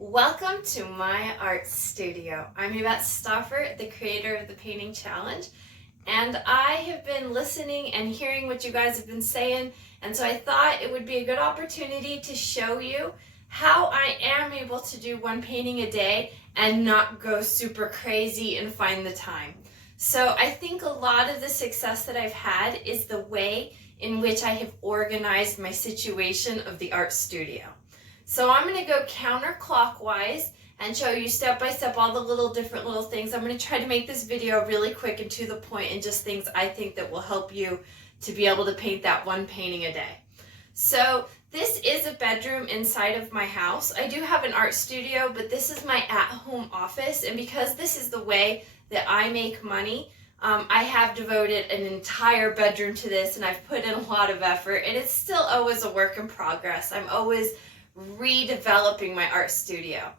Welcome to my art studio. I'm Yvette Stauffer, the creator of the Painting Challenge, and I have been listening and hearing what you guys have been saying, and so I thought it would be a good opportunity to show you how I am able to do one painting a day and not go super crazy and find the time. So I think a lot of the success that I've had is the way in which I have organized my situation of the art studio. So I'm going to go counterclockwise and show you step by step all the different little things. I'm going to try to make this video really quick and to the point and just things I think that will help you to be able to paint that one painting a day. So this is a bedroom inside of my house. I do have an art studio, but this is my at-home office, and because this is the way that I make money, I have devoted an entire bedroom to this, and I've put in a lot of effort, and it's still always a work in progress. I'm always redeveloping my art studio.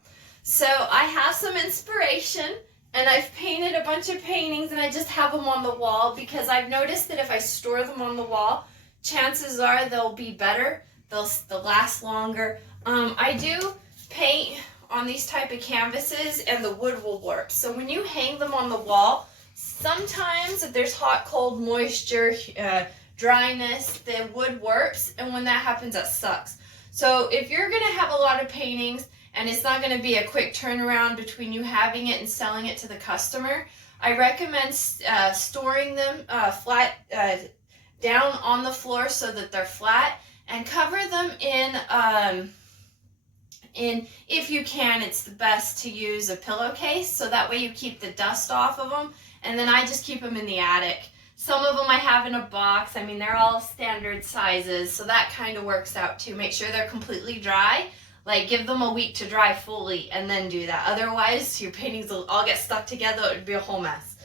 So I have some inspiration, and I've painted a bunch of paintings, and I just have them on the wall because I've noticed that if I store them on the wall, chances are they'll be better, they'll last longer. I do paint on these type of canvases and the wood will warp. So when you hang them on the wall, sometimes if there's hot, cold, moisture, dryness, the wood warps, and when that happens, that sucks. So if you're going to have a lot of paintings and it's not going to be a quick turnaround between you having it and selling it to the customer, I recommend storing them flat down on the floor so that they're flat, and cover them in if you can, it's the best to use a pillowcase, so that way you keep the dust off of them, and then I just keep them in the attic. Some of them I have in a box. I mean, they're all standard sizes, so that kind of works out too. Make sure they're completely dry. Like, give them a week to dry fully and then do that. Otherwise, your paintings will all get stuck together. It would be a whole mess.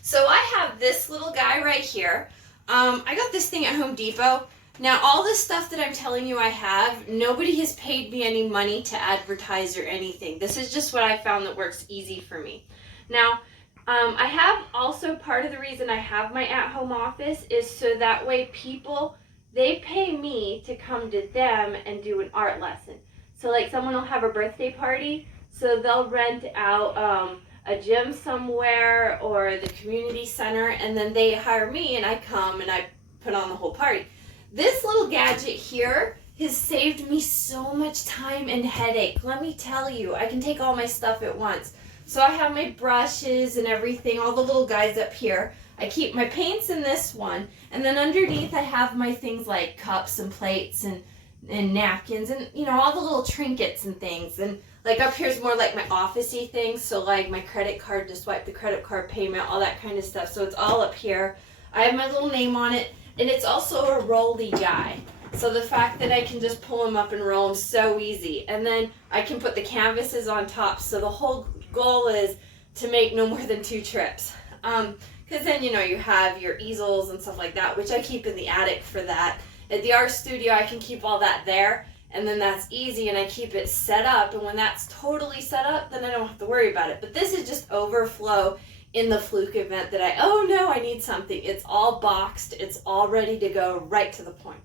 So I have this little guy right here. I got this thing at Home Depot. Now, all this stuff that I'm telling you I have, nobody has paid me any money to advertise or anything. This is just what I found that works easy for me. Now, I have also, part of the reason I have my at-home office is so that way people, they pay me to come to them and do an art lesson. So like someone will have a birthday party, so they'll rent out a gym somewhere or the community center, and then they hire me and I come and I put on the whole party. This little gadget here has saved me so much time and headache. Let me tell you, I can take all my stuff at once. So I have my brushes and everything, all the little guys up here. I keep my paints in this one, and then underneath I have my things like cups and plates and napkins and, you know, all the little trinkets and things. And like up here's more like my office-y things, so like my credit card to swipe the credit card payment, all that kind of stuff. So it's all up here. I have my little name on it, and it's also a rolly guy. So the fact that I can just pull them up and roll them so easy. And then I can put the canvases on top, so the whole goal is to make no more than 2 trips. Because then, you know, you have your easels and stuff like that, which I keep in the attic for that. At the art studio, I can keep all that there, and then that's easy, and I keep it set up, and when that's totally set up, then I don't have to worry about it. But this is just overflow in the fluke event that oh no, I need something. It's all boxed, it's all ready to go, right to the point.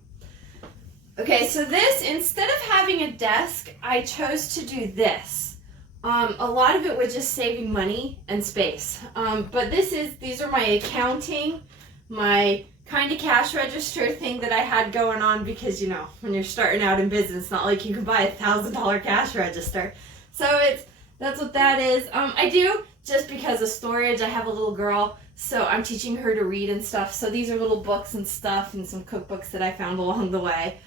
Okay, so this, instead of having a desk, I chose to do this. A lot of it was just saving money and space. But these are my accounting, my kind of cash register thing that I had going on because, you know, when you're starting out in business, it's not like you can buy a $1,000 cash register. So that's what that is. I do, just because of storage, I have a little girl, so I'm teaching her to read and stuff. So these are little books and stuff and some cookbooks that I found along the way.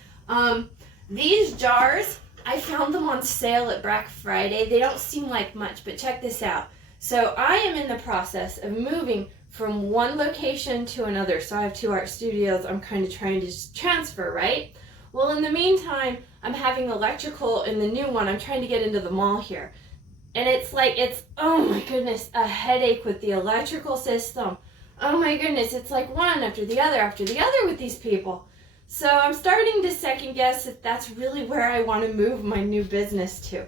These jars, I found them on sale at Black Friday. They don't seem like much, but check this out. So I am in the process of moving from one location to another. So I have 2 art studios I'm kind of trying to transfer, right? Well, in the meantime, I'm having electrical in the new one. I'm trying to get into the mall here. And it's oh my goodness, a headache with the electrical system. Oh my goodness, it's like one after the other with these people. So I'm starting to second guess if that's really where I want to move my new business to.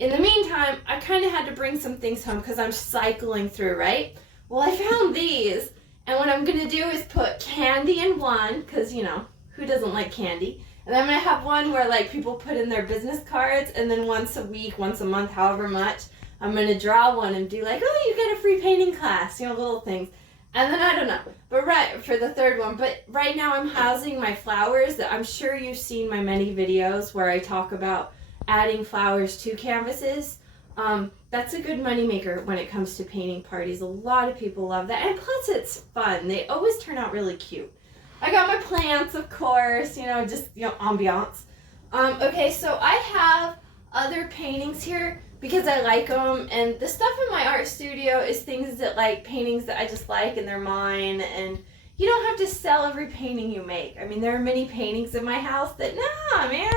In the meantime, I kind of had to bring some things home because I'm cycling through, right? Well, I found these, and what I'm going to do is put candy in one, because, you know, who doesn't like candy? And then I'm going to have one where like people put in their business cards, and then once a week, once a month, however much, I'm going to draw one and do like, oh, you get a free painting class, you know, little things. And then I don't know, but right for the third one. But right now I'm housing my flowers. That I'm sure you've seen my many videos where I talk about adding flowers to canvases. That's a good moneymaker when it comes to painting parties. A lot of people love that, and plus it's fun. They always turn out really cute. I got my plants, of course, you know, just, you know, ambiance. Okay, so I have other paintings here because I like them, and the stuff in my art studio is things that, like, paintings that I just like and they're mine, and you don't have to sell every painting you make. I mean, there are many paintings in my house that, nah, man,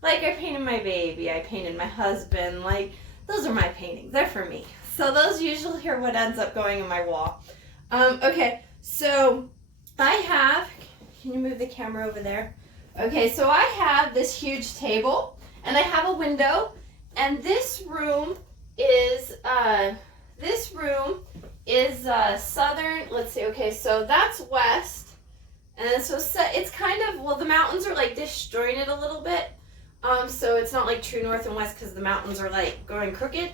like I painted my baby, I painted my husband, like, those are my paintings, they're for me. So those usually are what ends up going in my wall. Okay, so I have, can you move the camera over there? Okay, so I have this huge table, and I have a window, and this room is southern, let's see, okay, so that's west, and so it's kind of, well, the mountains are like disjointed a little bit, so it's not like true north and west because the mountains are like going crooked,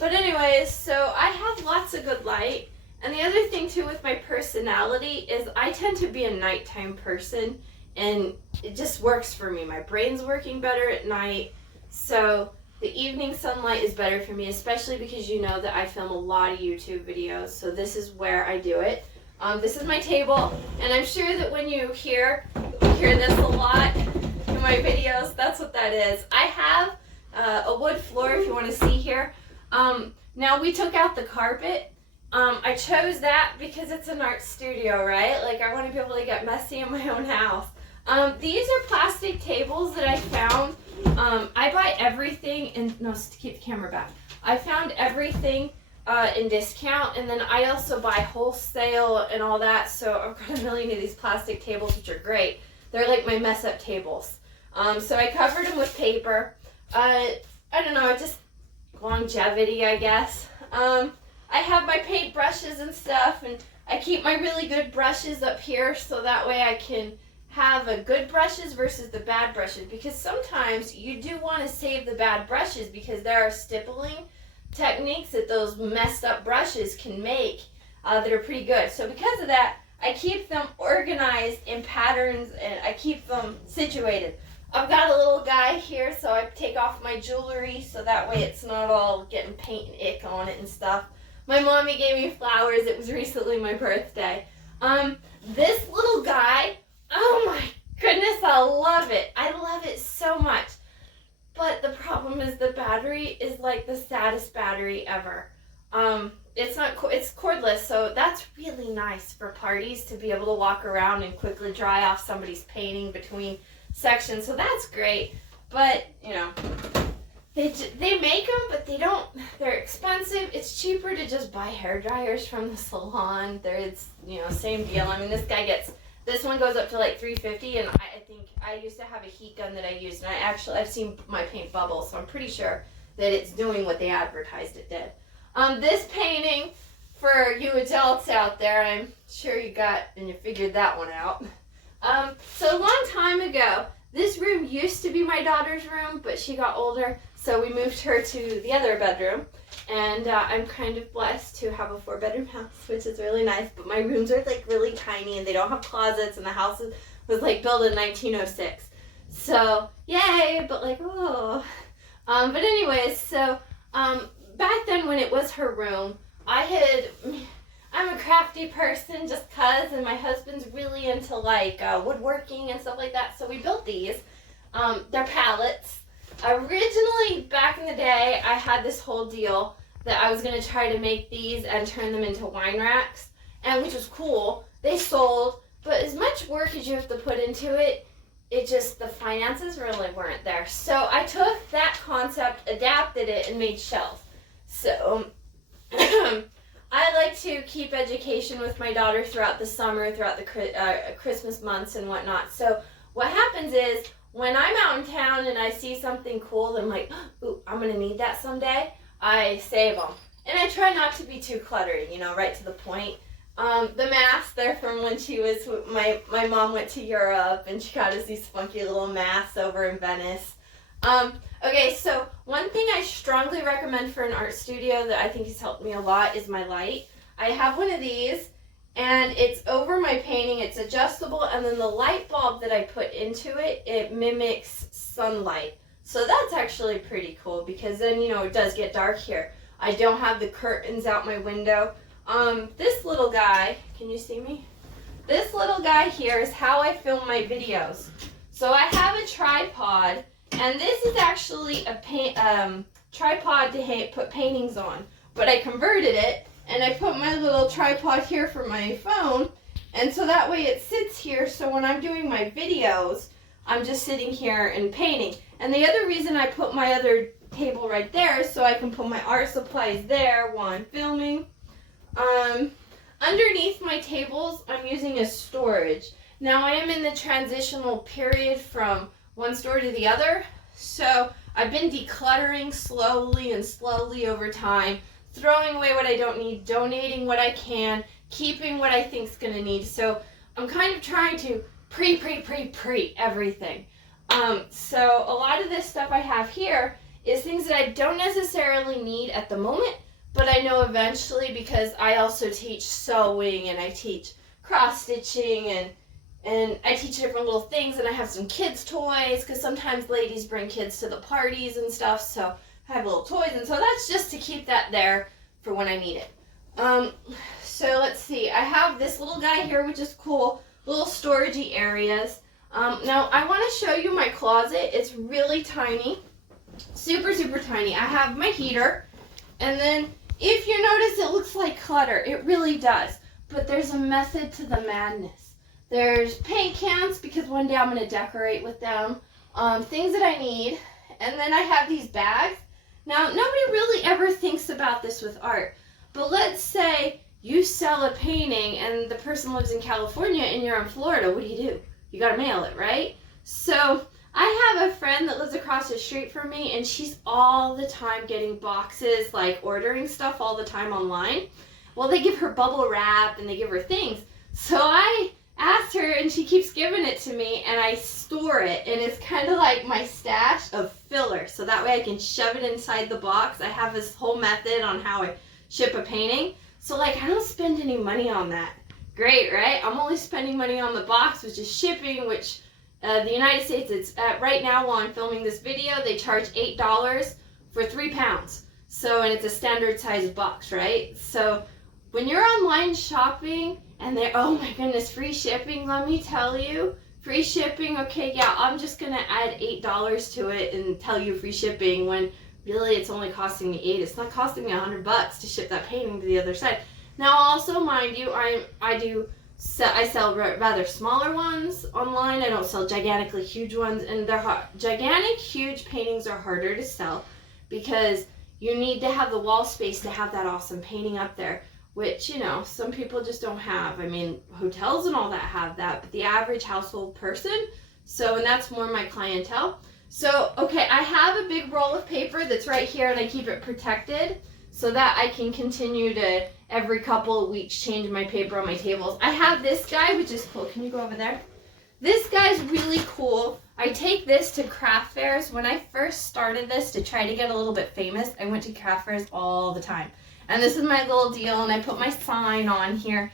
but anyways, so I have lots of good light. And the other thing too with my personality is I tend to be a nighttime person, and it just works for me. My brain's working better at night, so the evening sunlight is better for me, especially because you know that I film a lot of YouTube videos, so this is where I do it. This is my table, and I'm sure that when you hear this a lot in my videos, that's what that is. I have a wood floor if you want to see here. Now we took out the carpet. I chose that because it's an art studio, right? Like, I want to be able to get messy in my own house. These are plastic tables that I found. I buy everything to keep the camera back. I found everything in discount, and then I also buy wholesale and all that, so I've got a million of these plastic tables, which are great. They're like my mess up tables. So I covered them with paper. I don't know, just longevity, I guess. I have my paint brushes and stuff, and I keep my really good brushes up here so that way I can have a good brushes versus the bad brushes, because sometimes you do want to save the bad brushes because there are stippling techniques that those messed up brushes can make that are pretty good. So because of that, I keep them organized in patterns and I keep them situated. I've got a little guy here, so I take off my jewelry so that way it's not all getting paint and ick on it and stuff. My mommy gave me flowers. It was recently my birthday. This little guy, oh my goodness, I love it. I love it so much. But the problem is the battery is like the saddest battery ever. It's cordless, so that's really nice for parties to be able to walk around and quickly dry off somebody's painting between sections. So that's great. But, you know, they make them, but they're expensive. It's cheaper to just buy hair dryers from the salon. It's, you know, same deal. I mean, this one goes up to like $3.50, and I think I used to have a heat gun that I used, and I've seen my paint bubble, so I'm pretty sure that it's doing what they advertised it did. This painting, for you adults out there, I'm sure you figured that one out. So a long time ago, this room used to be my daughter's room, but she got older, so we moved her to the other bedroom, and I'm kind of blessed to have a 4-bedroom house, which is really nice, but my rooms are like really tiny, and they don't have closets, and the house was like built in 1906, so yay, but like, oh. But anyways, so back then when it was her room, I'm a crafty person just cause, and my husband's really into like woodworking and stuff like that, so we built these. They're pallets. Originally, back in the day, I had this whole deal that I was going to try to make these and turn them into wine racks, and which was cool. They sold, but as much work as you have to put into it, the finances really weren't there. So I took that concept, adapted it, and made shelves. So I like to keep education with my daughter throughout the summer, throughout the Christmas months and whatnot. So what happens is, when I'm out in town and I see something cool that I'm like, ooh, I'm going to need that someday, I save them. And I try not to be too cluttered, you know, right to the point. The masks, they're from when she was, my mom went to Europe and she got us these funky little masks over in Venice. Okay, so one thing I strongly recommend for an art studio that I think has helped me a lot is my light. I have one of these and it's over my painting. It's adjustable, and then the light bulb that I put into it, it mimics sunlight. So that's actually pretty cool because then, you know, it does get dark here. I don't have the curtains out my window. This little guy, can you see me? This little guy here is how I film my videos. So I have a tripod, and this is actually a tripod to put paintings on. But I converted it, and I put my little tripod here for my phone, and so that way it sits here, so when I'm doing my videos, I'm just sitting here and painting. And the other reason I put my other table right there is so I can put my art supplies there while I'm filming. Underneath my tables, I'm using a storage. Now I am in the transitional period from one store to the other, so I've been decluttering slowly over time, throwing away what I don't need, donating what I can, keeping what I think's gonna need. So I'm kind of trying to pre everything. So a lot of this stuff I have here is things that I don't necessarily need at the moment, but I know eventually, because I also teach sewing and I teach cross stitching and I teach different little things, and I have some kids' toys because sometimes ladies bring kids to the parties and stuff, so I have little toys, and so that's just to keep that there for when I need it. So let's see, I have this little guy here, which is cool, little storagey areas. Now I want to show you my closet. It's really tiny, super tiny. I have my heater, and then if you notice, it looks like clutter. It really does. But there's a method to the madness. There's paint cans, because one day I'm going to decorate with them. Things that I need. And then I have these bags. Now, nobody really ever thinks about this with art. But let's say you sell a painting and the person lives in California and you're in Florida. What do? You got to mail it, right? So I have a friend that lives across the street from me, and she's all the time getting boxes, like ordering stuff all the time online. Well, they give her bubble wrap and they give her things. So I asked her, and she keeps giving it to me, and I store it, and it's kind of like my stash of filler. So that way I can shove it inside the box. I have this whole method on how I ship a painting. So like, I don't spend any money on that. Great, right? I'm only spending money on the box, which is shipping, which the United States, it's right now while I'm filming this video, they charge $8 for 3 pounds. So, and it's a standard size box, right? So when you're online shopping and they're, oh my goodness, free shipping, let me tell you, free shipping, okay, yeah, I'm just gonna add $8 to it and tell you free shipping when really it's only costing me $8. It's not costing me $100 to ship that painting to the other side. Now also, mind you, I sell rather smaller ones online. I don't sell gigantically huge ones, and they're hard. Gigantic, huge paintings are harder to sell because you need to have the wall space to have that awesome painting up there, which, you know, some people just don't have. I mean, hotels and all that have that, but the average household person, so, and that's more my clientele. So, okay, I have a big roll of paper that's right here, and I keep it protected so that I can continue to, every couple of weeks, change my paper on my tables. I have this guy, which is cool. Can you go over there? This guy's really cool. I take this to craft fairs. When I first started this to try to get a little bit famous, I went to craft fairs all the time. And this is my little deal, and I put my sign on here.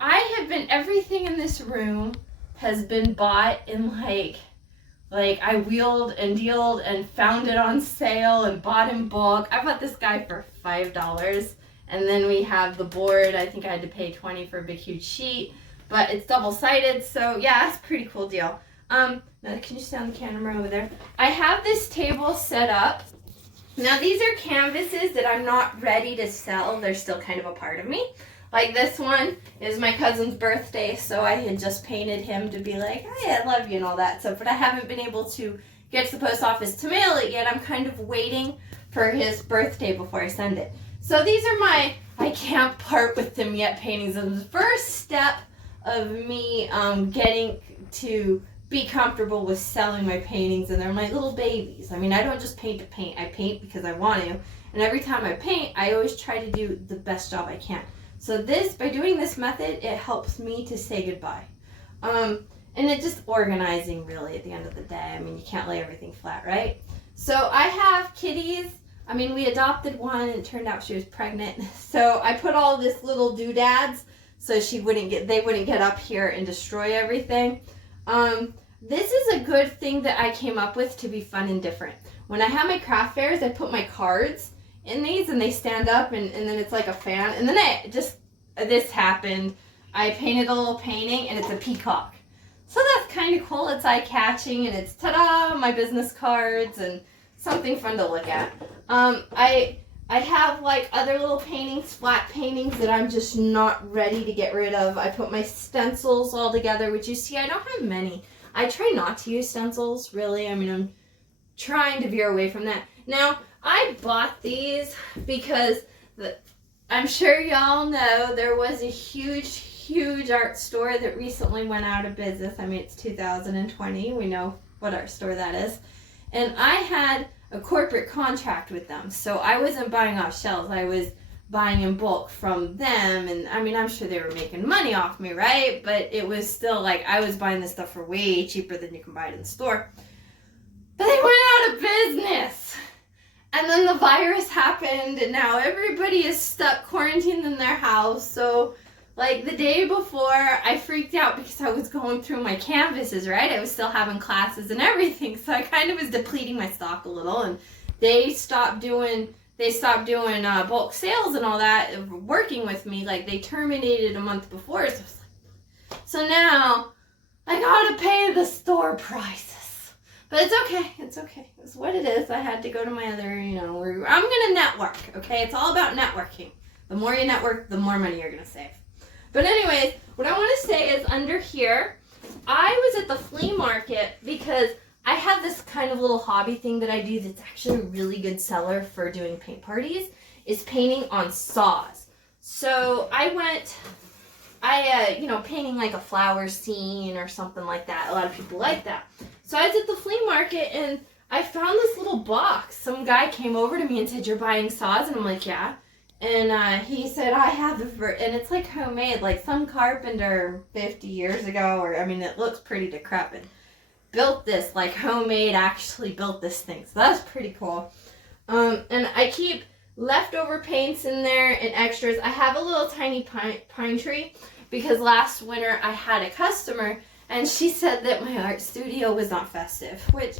Everything in this room has been bought in like I wheeled and dealed and found it on sale and bought in bulk. I bought this guy for $5. And then we have the board. I think I had to pay $20 for a big huge sheet, but it's double-sided, so yeah, that's a pretty cool deal. Now can you stand the camera over there? I have this table set up. Now these are canvases that I'm not ready to sell. They're still kind of a part of me. Like this one is my cousin's birthday, so I had just painted him to be like, hey, I love you and all that stuff, but I haven't been able to get to the post office to mail it yet. I'm kind of waiting for his birthday before I send it. So these are my I can't part with them yet paintings. And the first step of me getting to be comfortable with selling my paintings, and they're my little babies. I mean, I don't just paint to paint. I paint because I want to. And every time I paint, I always try to do the best job I can. So this, by doing this method, it helps me to say goodbye. And it's just organizing, really, at the end of the day. I mean, you can't lay everything flat, right? So I have kitties. I mean, we adopted one, and it turned out she was pregnant. So I put all this little doodads so they wouldn't get up here and destroy everything. This is a good thing that I came up with to be fun and different. When I have my craft fairs, I put my cards in these, and they stand up, and then it's like a fan. And then this happened. I painted a little painting, and it's a peacock. So that's kind of cool. It's eye-catching, and it's, ta-da, my business cards, and something fun to look at. I have like other little paintings, flat paintings that I'm just not ready to get rid of. I put my stencils all together, which you see I don't have many. I try not to use stencils, really. I mean, I'm trying to veer away from that. Now, I bought these because I'm sure y'all know there was a huge art store that recently went out of business. I mean, it's 2020. We know what art store that is. And I had a corporate contract with them. So I wasn't buying off shelves. I was buying in bulk from them. And I mean, I'm sure they were making money off me, right? But it was still like I was buying this stuff for way cheaper than you can buy it in the store. But they went out of business. And then the virus happened, and now everybody is stuck quarantined in their house. So like the day before, I freaked out because I was going through my canvases, right? I was still having classes and everything. So I kind of was depleting my stock a little, and they stopped doing bulk sales and all that, working with me. Like they terminated a month before. So now I gotta pay the store prices. But it's okay. It's okay. It's what it is. I had to go to my other, I'm going to network, okay? It's all about networking. The more you network, the more money you're going to save. But anyways, what I want to say is under here, I was at the flea market because I have this kind of little hobby thing that I do that's actually a really good seller for doing paint parties, is painting on saws. So I went, painting like a flower scene or something like that. A lot of people like that. So I was at the flea market, and I found this little box. Some guy came over to me and said, "You're buying saws?" And I'm like, "Yeah." And he said, "I have and it's like homemade, like some carpenter 50 years ago, it looks pretty decrepit, built this, like homemade, actually built this thing." So that's pretty cool. And I keep leftover paints in there and extras. I have a little tiny pine tree because last winter I had a customer, and she said that my art studio was not festive, which,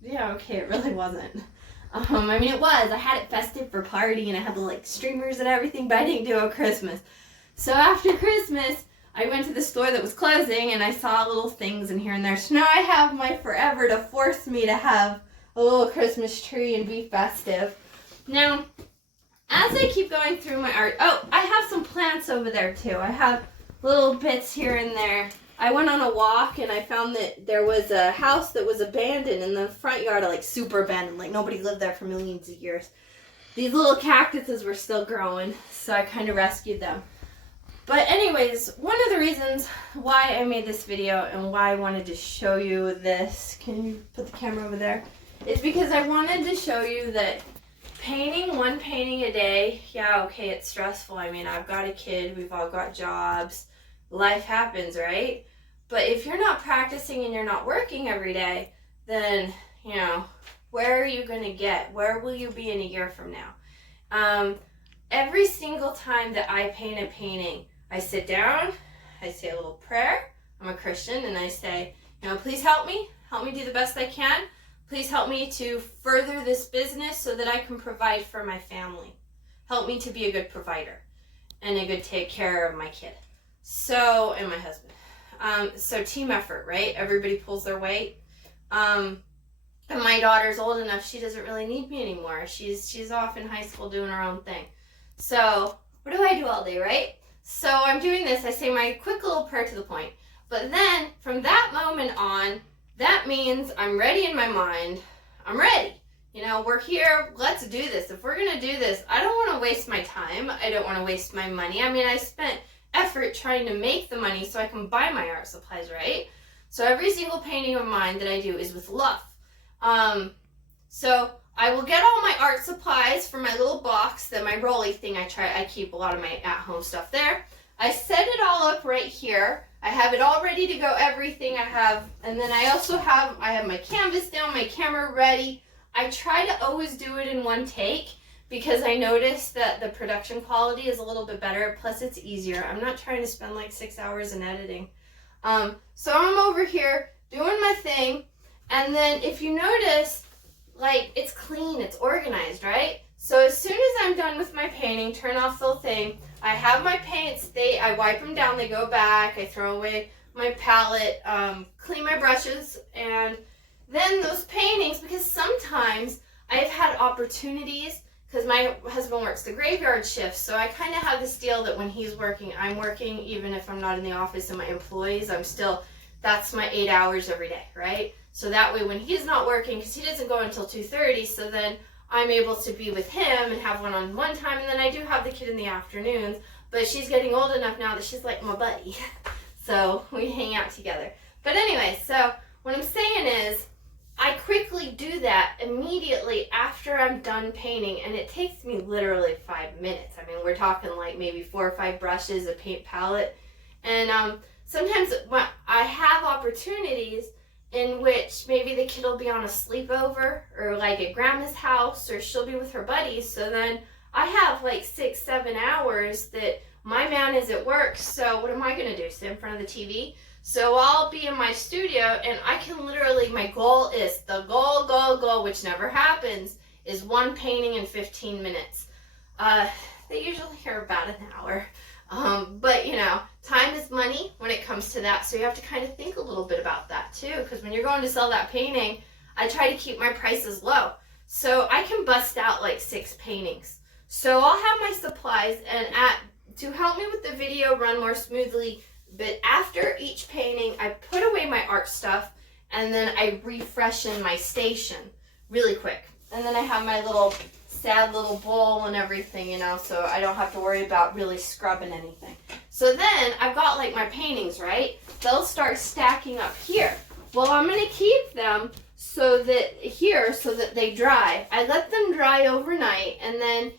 yeah, okay, it really wasn't. It was. I had it festive for party, and I had the, like, streamers and everything, but I didn't do it Christmas. So after Christmas, I went to the store that was closing, and I saw little things in here and there. So now I have my forever to force me to have a little Christmas tree and be festive. Now, as I keep going through my art, I have some plants over there, too. I have little bits here and there. I went on a walk, and I found that there was a house that was abandoned in the front yard, like super abandoned, like nobody lived there for millions of years. These little cactuses were still growing, so I kind of rescued them. But anyways, one of the reasons why I made this video and why I wanted to show you this, can you put the camera over there, is because I wanted to show you that painting one painting a day, yeah, okay, it's stressful. I've got a kid, we've all got jobs, life happens, right? But if you're not practicing and you're not working every day, then, where are you going to get? Where will you be in a year from now? Every single time that I paint a painting, I sit down, I say a little prayer. I'm a Christian, and I say, please help me do the best I can. Please help me to further this business so that I can provide for my family. Help me to be a good provider and a good take care of my kid. So, and my husband. So team effort, right? Everybody pulls their weight. And my daughter's old enough, she doesn't really need me anymore. She's off in high school doing her own thing. So what do I do all day, right? So I'm doing this. I say my quick little prayer to the point. But then from that moment on, that means I'm ready in my mind. I'm ready. We're here. Let's do this. If we're going to do this, I don't want to waste my time. I don't want to waste my money. I spent effort trying to make the money so I can buy my art supplies, right? So every single painting of mine that I do is with love. So I will get all my art supplies from my little box, that my rolly thing. I keep a lot of my at-home stuff there. I set it all up right here. I have it all ready to go, everything I have. And then I also have my canvas down, my camera ready. I try to always do it in one take because I noticed that the production quality is a little bit better. Plus it's easier. I'm not trying to spend like 6 hours in editing. So I'm over here doing my thing. And then if you notice, like, it's clean, it's organized, right? So as soon as I'm done with my painting, turn off the thing, I have my paints, I wipe them down, they go back, I throw away my palette, clean my brushes, and then those paintings, because sometimes I've had opportunities, because my husband works the graveyard shift, so I kind of have this deal that when he's working, I'm working, even if I'm not in the office, and my employees, that's my 8 hours every day, right? So that way when he's not working, because he doesn't go until 2:30, so then I'm able to be with him and have one-on-one time, and then I do have the kid in the afternoons, but she's getting old enough now that she's like my buddy. So we hang out together. But anyway, so what I'm saying is, I quickly do that immediately after I'm done painting, and it takes me literally 5 minutes. I mean, we're talking like maybe 4 or 5 brushes, a paint palette, and sometimes when I have opportunities in which maybe the kid will be on a sleepover or like at grandma's house, or she'll be with her buddies. So then I have like 6-7 hours that my man is at work. So what am I going to do? Sit in front of the TV? So I'll be in my studio, and I can literally, my goal is, the goal, which never happens, is 1 painting in 15 minutes. They usually are about an hour. But you know, time is money when it comes to that, so you have to kind of think a little bit about that too, because when you're going to sell that painting, I try to keep my prices low. So I can bust out like 6 paintings. So I'll have my supplies, and to help me with the video run more smoothly, but after each painting, I put away my art stuff, and then I refreshen my station really quick. And then I have my little sad little bowl and everything, you know, so I don't have to worry about really scrubbing anything. So then I've got like my paintings, right? They'll start stacking up here. Well, I'm going to keep them so that they dry. I let them dry overnight, and then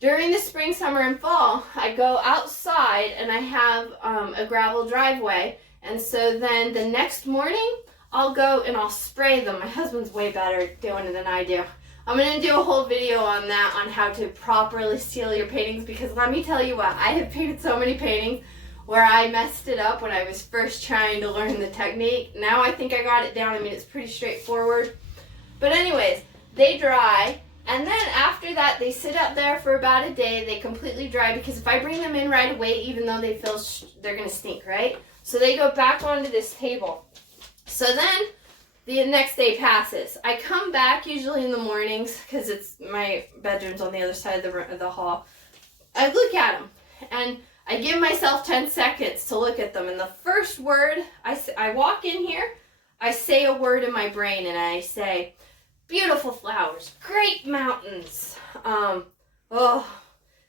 during the spring, summer, and fall, I go outside, and I have a gravel driveway, and so then the next morning, I'll go and I'll spray them. My husband's way better at doing it than I do. I'm going to do a whole video on that, on how to properly seal your paintings, because let me tell you what, I have painted so many paintings where I messed it up when I was first trying to learn the technique. Now I think I got it down. I mean, it's pretty straightforward. But anyways, they dry, and then after that, they sit up there for about a day. They completely dry, because if I bring them in right away, even though they feel they're going to stink, right? So they go back onto this table. So then the next day passes. I come back usually in the mornings, because it's my bedroom's on the other side of the hall. I look at them, and I give myself 10 seconds to look at them. And the first word, I walk in here, I say a word in my brain, and I say, beautiful flowers, great mountains. Oh,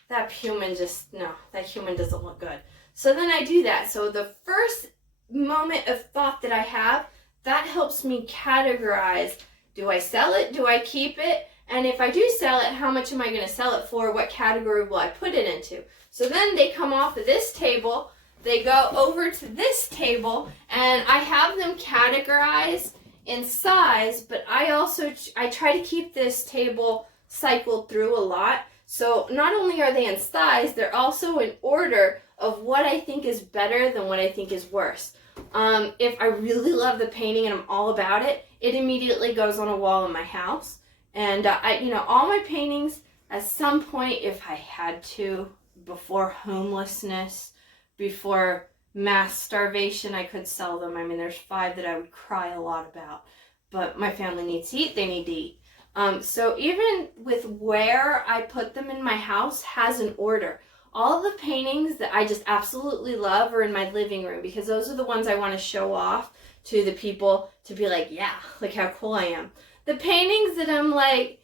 that human doesn't look good. So then I do that. So the first moment of thought that I have, that helps me categorize, do I sell it? Do I keep it? And if I do sell it, how much am I going to sell it for? What category will I put it into? So then they come off of this table, they go over to this table, and I have them categorized in size, but I try to keep this table cycled through a lot. So not only are they in size, they're also in order of what I think is better than what I think is worse. If I really love the painting and I'm all about it, it immediately goes on a wall in my house. And all my paintings, at some point, if I had to, before homelessness, before mass starvation, I could sell them. I mean, there's 5 that I would cry a lot about, but my family needs to eat, they need to eat. So even with where I put them in my house has an order. All the paintings that I just absolutely love are in my living room, because those are the ones I want to show off to the people, to be like, yeah, look how cool I am. The paintings that I'm like,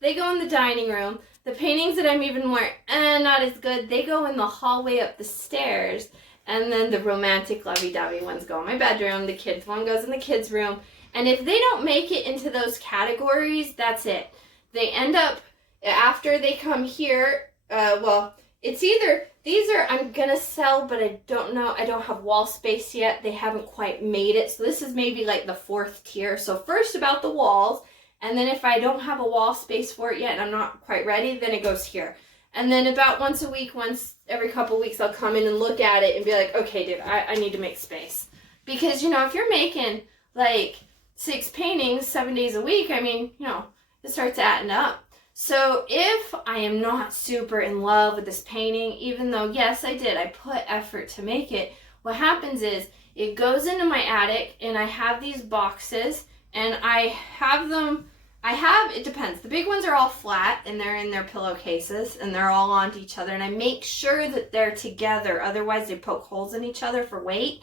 they go in the dining room. The paintings that I'm even more, not as good, they go in the hallway up the stairs. And then the romantic lovey-dovey ones go in my bedroom. The kids one goes in the kids' room. And if they don't make it into those categories, that's it. They end up, after they come here, well, it's either, these are, I'm going to sell, but I don't know. I don't have wall space yet. They haven't quite made it. So this is maybe like the 4th tier. So first about the walls. And then if I don't have a wall space for it yet and I'm not quite ready, then it goes here. And then about once a week, once every couple weeks, I'll come in and look at it and be like, okay, dude, I need to make space. Because, you know, if you're making like 6 paintings 7 days a week, I mean, you know, it starts adding up. So if I am not super in love with this painting, even though, yes, I put effort to make it, what happens is it goes into my attic and I have these boxes and I have them, it depends. The big ones are all flat and they're in their pillowcases and they're all onto each other and I make sure that they're together. Otherwise they poke holes in each other for weight.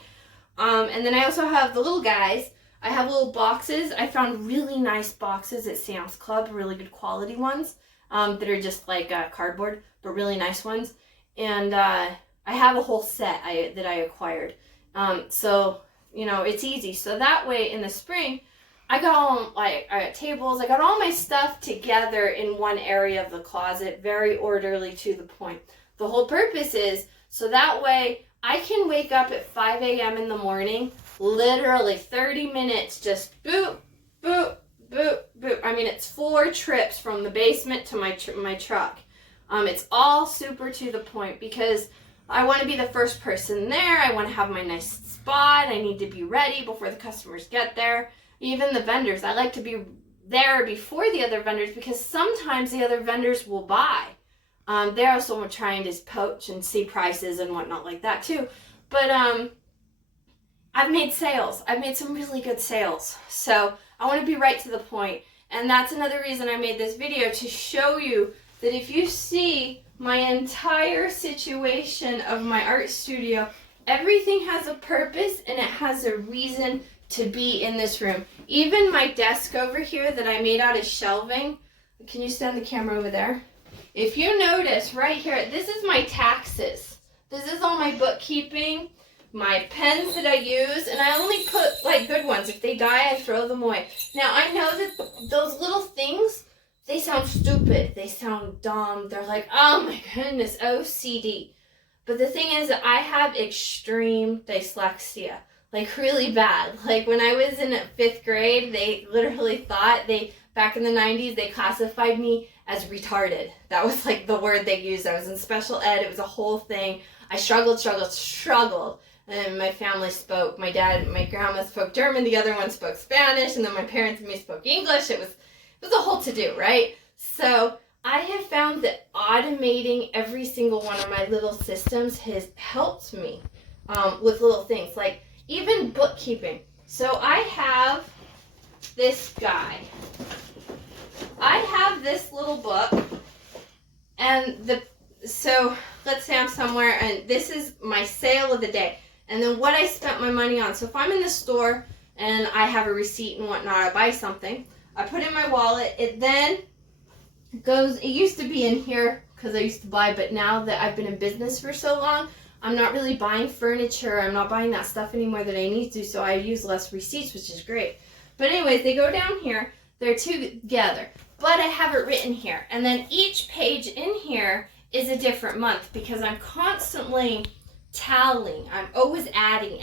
And then I also have the little guys. I have little boxes. I found really nice boxes at Sam's Club, really good quality ones that are just like cardboard, but really nice ones. And I have a whole set that I acquired. So, you know, it's easy. So that way in the spring, I got all I got tables. I got all my stuff together in one area of the closet, very orderly to the point. The whole purpose is so that way I can wake up at 5 a.m. in the morning, literally 30 minutes, just boop, boop, boop, boop. I mean, it's 4 trips from the basement to my truck. It's all super to the point because I want to be the first person there. I want to have my nice spot. I need to be ready before the customers get there. Even the vendors, I like to be there before the other vendors because sometimes the other vendors will buy. They're also trying to poach and see prices and whatnot like that too. But I've made sales. I've made some really good sales. So I want to be right to the point. And that's another reason I made this video, to show you that if you see my entire situation of my art studio, everything has a purpose and it has a reason to be in this room. Even my desk over here that I made out of shelving. Can you stand the camera over there? If you notice right here, this is my taxes. This is all my bookkeeping, my pens that I use, and I only put like good ones. If they die, I throw them away. Now I know that those little things, they sound stupid. They sound dumb. They're like, oh my goodness, OCD. But the thing is, I have extreme dyslexia. Like really bad. Like when I was in 5th grade, they literally thought back in the 90s, they classified me as retarded. That was like the word they used. I was in special ed. It was a whole thing. I struggled. And my family spoke. My dad and my grandma spoke German. The other one spoke Spanish. And then my parents and me spoke English. It was a whole to-do, right? So I have found that automating every single one of my little systems has helped me with little things. Like even bookkeeping. So I have this guy. I have this little book, and so let's say I'm somewhere, and this is my sale of the day, and then what I spent my money on. So if I'm in the store and I have a receipt and whatnot, I buy something, I put it in my wallet. It then goes. It used to be in here because I used to buy, but now that I've been in business for so long, I'm not really buying furniture. I'm not buying that stuff anymore that I need to, so I use less receipts, which is great. But anyways, they go down here. They're together. But I have it written here. And then each page in here is a different month because I'm constantly tallying. I'm always adding.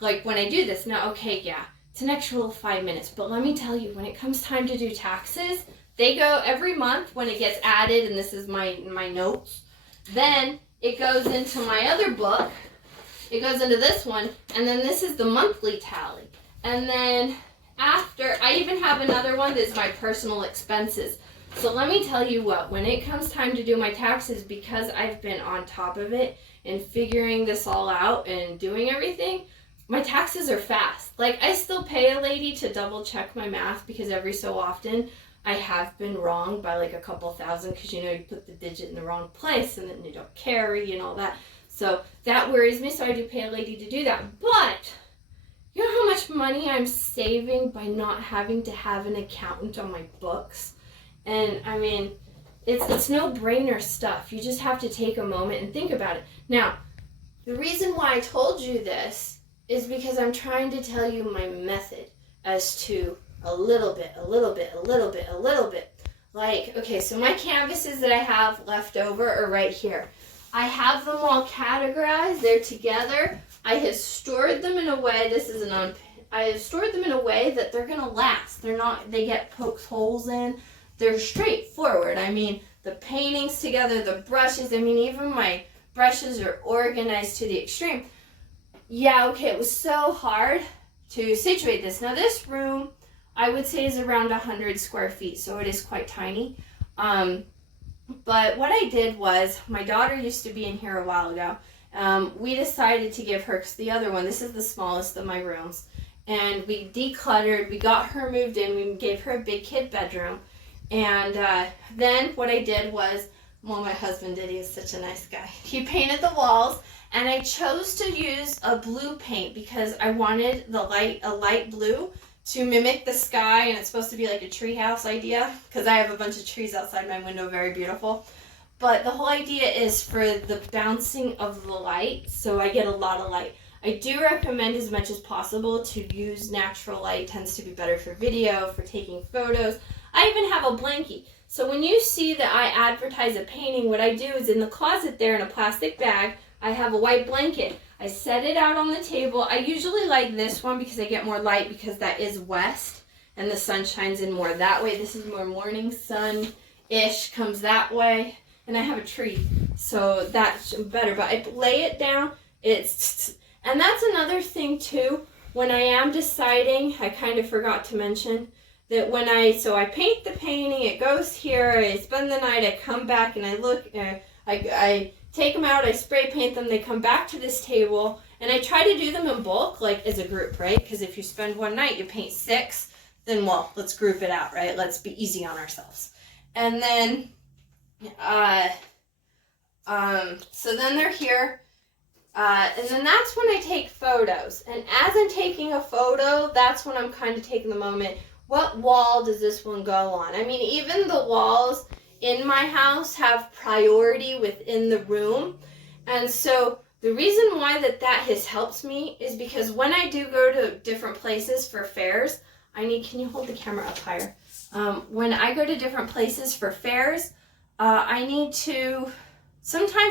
Like when I do this, now, okay, yeah, it's an extra little 5 minutes. But let me tell you, when it comes time to do taxes, they go every month when it gets added, and this is my notes. Then it goes into my other book. It goes into this one, and then this is the monthly tally. And then after, I even have another one that's my personal expenses. So let me tell you what, when it comes time to do my taxes, because I've been on top of it and figuring this all out and doing everything, my taxes are fast. Like I still pay a lady to double check my math because every so often I have been wrong by like a couple thousand because you put the digit in the wrong place and then you don't carry and all that. So that worries me, so I do pay a lady to do that. But you know how much money I'm saving by not having to have an accountant on my books? And I mean, it's no-brainer stuff. You just have to take a moment and think about it. Now, the reason why I told you this is because I'm trying to tell you my method as to a little bit, a little bit, a little bit, a little bit. Like, okay, so my canvases that I have left over are right here. I have them all categorized. They're together. I have stored them in a way, I have stored them in a way that they're going to last. They get poked holes in. They're straightforward. I mean, the paintings together, the brushes, I mean, even my brushes are organized to the extreme. Yeah, okay, it was so hard to situate this. Now, this room, I would say, is around 100 square feet, so it is quite tiny. But what I did was, my daughter used to be in here a while ago. We decided to give her, because the other one, this is the smallest of my rooms, and we decluttered, we got her moved in, we gave her a big kid bedroom, and then what I did was, well, my husband did, he is such a nice guy. He painted the walls, and I chose to use a blue paint because I wanted a light blue to mimic the sky, and it's supposed to be like a treehouse idea because I have a bunch of trees outside my window, very beautiful. But the whole idea is for the bouncing of the light, so I get a lot of light. I do recommend as much as possible to use natural light. It tends to be better for video, for taking photos. I even have a blankie. So when you see that I advertise a painting, what I do is in the closet there in a plastic bag, I have a white blanket. I set it out on the table. I usually like this one because I get more light because that is west and the sun shines in more that way. This is more morning sun-ish, comes that way. And I have a tree, so that's better. But I lay it down. And that's another thing too. When I am deciding, I kind of forgot to mention that so I paint the painting, it goes here, I spend the night, I come back and I look, I take them out, I spray paint them, they come back to this table, and I try to do them in bulk, like as a group, right? Because if you spend one night, you paint 6, then, well, let's group it out, right? Let's be easy on ourselves. And then, so then they're here, and then that's when I take photos. And as I'm taking a photo, that's when I'm kind of taking the moment. What wall does this one go on? I mean, even the walls in my house have priority within the room. And so the reason why that has helped me is because when I do go to different places for fairs, can you hold the camera up higher? When I go to different places for fairs, sometimes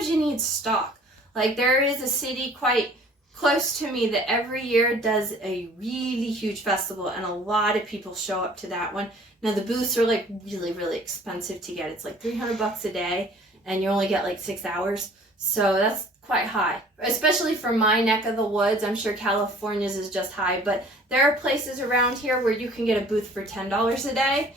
you need stock. Like there is a city quite close to me that every year does a really huge festival, and a lot of people show up to that one. Now the booths are like really, really expensive to get. It's like $300 a day, and you only get like 6 hours. So that's quite high, especially for my neck of the woods. I'm sure California's is just high, but there are places around here where you can get a booth for $10 a day.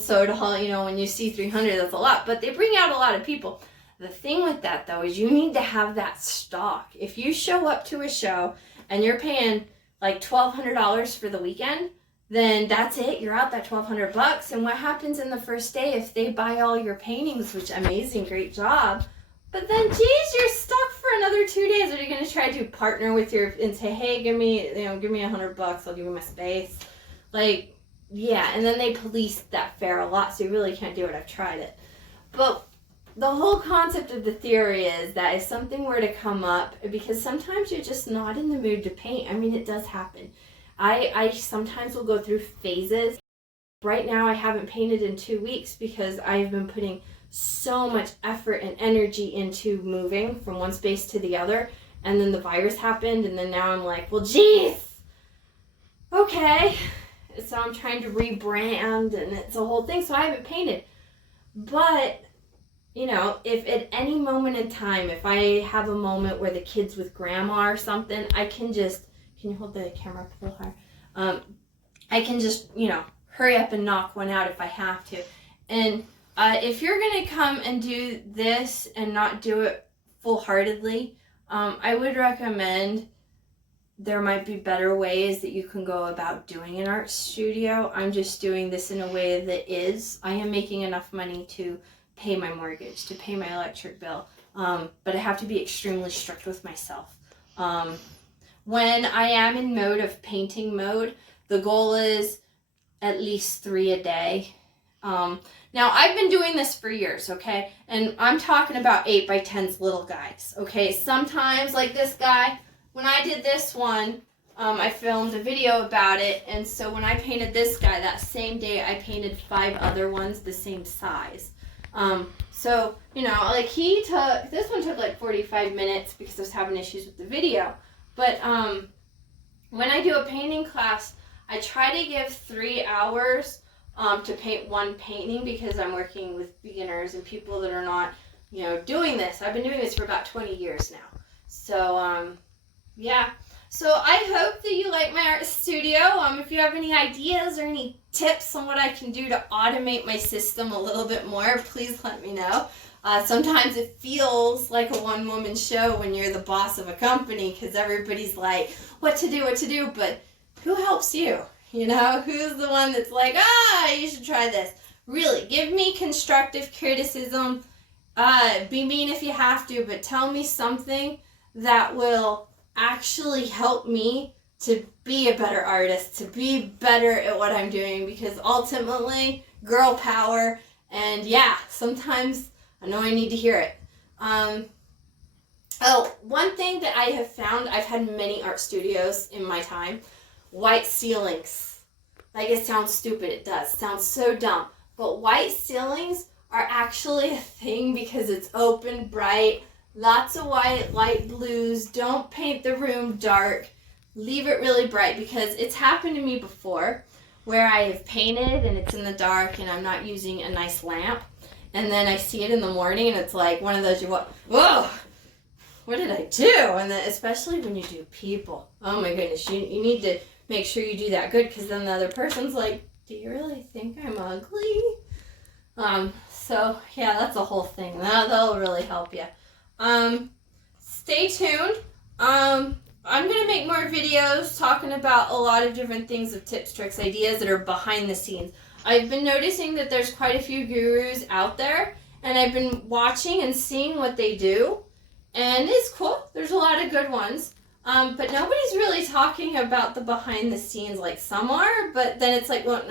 So to haul, when you see 300, that's a lot, but they bring out a lot of people. The thing with that, though, is you need to have that stock. If you show up to a show and you're paying like $1,200 for the weekend, then that's it. You're out that $1,200. And what happens in the first day if they buy all your paintings, which amazing, great job. But then, geez, you're stuck for another 2 days. Are you going to try to partner with and say, hey, give me $100. I'll give you my space. Like, yeah. And then they police that fair a lot, so you really can't do it. I've tried it. But the whole concept of the theory is that if something were to come up, because sometimes you're just not in the mood to paint. I mean, it does happen. I sometimes will go through phases. Right now, I haven't painted in 2 weeks because I've been putting so much effort and energy into moving from one space to the other. And then the virus happened, and then now I'm like, well, geez, okay. So I'm trying to rebrand, and it's a whole thing. So I haven't painted. But if at any moment in time, if I have a moment where the kid's with grandma or something, I can you hold the camera up a little higher? I can just, hurry up and knock one out if I have to. And if you're going to come and do this and not do it full-heartedly, I would recommend there might be better ways that you can go about doing an art studio. I'm just doing this in a way that I am making enough money to pay my mortgage, to pay my electric bill, but I have to be extremely strict with myself. When I am in painting mode, the goal is at least 3 a day. Now, I've been doing this for years, okay? And I'm talking about 8x10s little guys, okay? Sometimes, like this guy, when I did this one, I filmed a video about it, and so when I painted this guy, that same day I painted 5 other ones the same size. So, you know, like this one took like 45 minutes because I was having issues with the video. But when I do a painting class, I try to give 3 hours to paint one painting because I'm working with beginners and people that are not, you know, doing this. I've been doing this for about 20 years now. So, yeah. So I hope that you like my art studio. If you have any ideas or any tips on what I can do to automate my system a little bit more, please let me know. Sometimes it feels like a one-woman show when you're the boss of a company because everybody's like, what to do, but who helps you? You know, who's the one that's like, you should try this? Really, give me constructive criticism. Be mean if you have to, but tell me something that will actually help me to be a better artist, to be better at what I'm doing, because ultimately, girl power, and yeah, sometimes I know I need to hear it. One thing that I have found, I've had many art studios in my time, white ceilings. Like, it sounds stupid, it does. It sounds so dumb. But white ceilings are actually a thing because it's open, bright, lots of white, light blues. Don't paint the room dark. Leave it really bright, because it's happened to me before where I have painted and it's in the dark and I'm not using a nice lamp. And then I see it in the morning and it's like one of those, whoa, what did I do? And then especially when you do people. Oh my goodness, you need to make sure you do that good, because then the other person's like, do you really think I'm ugly? So yeah, that's a whole thing. That'll really help you. Stay tuned. I'm going to make more videos talking about a lot of different things of tips, tricks, ideas that are behind the scenes. I've been noticing that there's quite a few gurus out there, and I've been watching and seeing what they do, and it's cool. There's a lot of good ones, but nobody's really talking about the behind the scenes. Like, some are, but then it's like, what?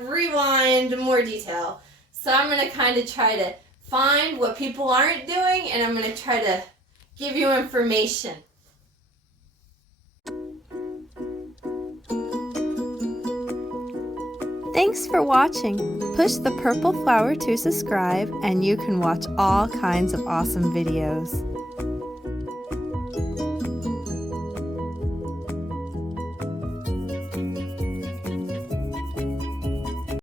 Rewind, more detail. So I'm going to kind of try to find what people aren't doing, and I'm going to try to give you information. Thanks for watching. Push the purple flower to subscribe and you can watch all kinds of awesome videos.